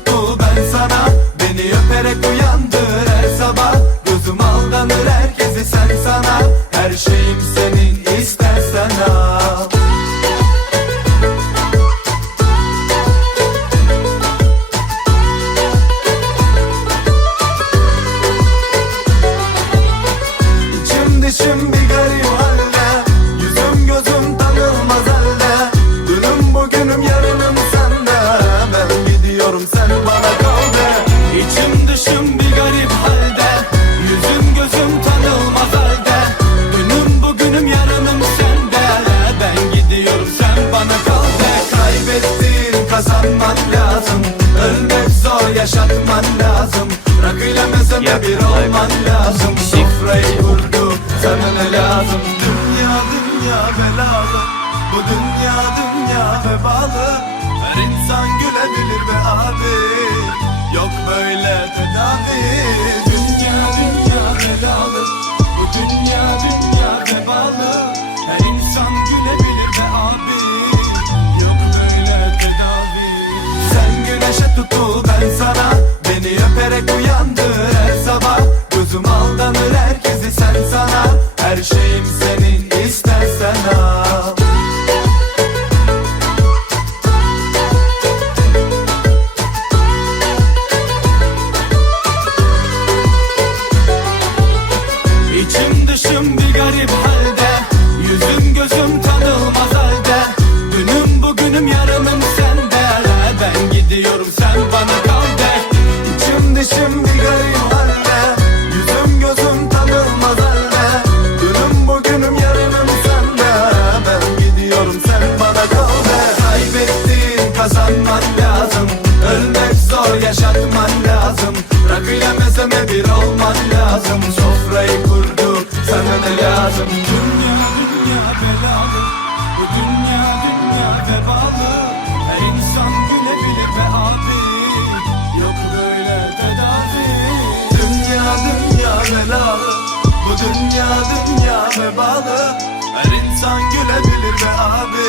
போக Dünya bir olman lazım. Sofrayı vurdu canını lazım. Dünya dünya belalı. Bu dünya dünya vebalı. Her insan gülebilir. غريب lazım. Dünya dünya belalı Bu dünya dünya vebalı. Her insan güle bile be abi Yok böyle tedavi. Dünya dünya belalı Bu dünya dünya vebalı Her insan gülebilir be abi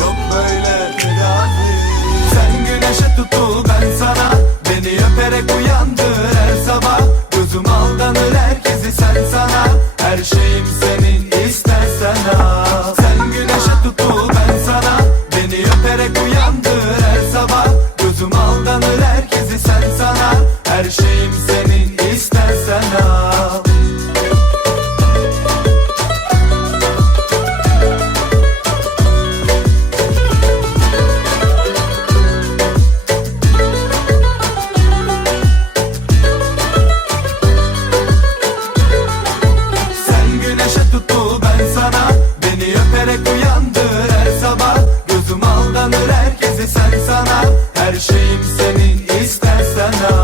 Yok böyle tedavi. Sen güneşe tutul ben sana. Beni öperek uyandır her sabah. Gözüm aldanır herkesi sen sana. Her şeyim senin. Her şeyim senin istersen al.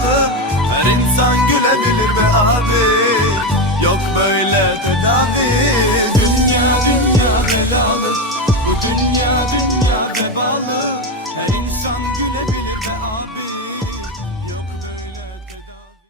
hesabı Her insan gülebilir be abi. Yok böyle tepki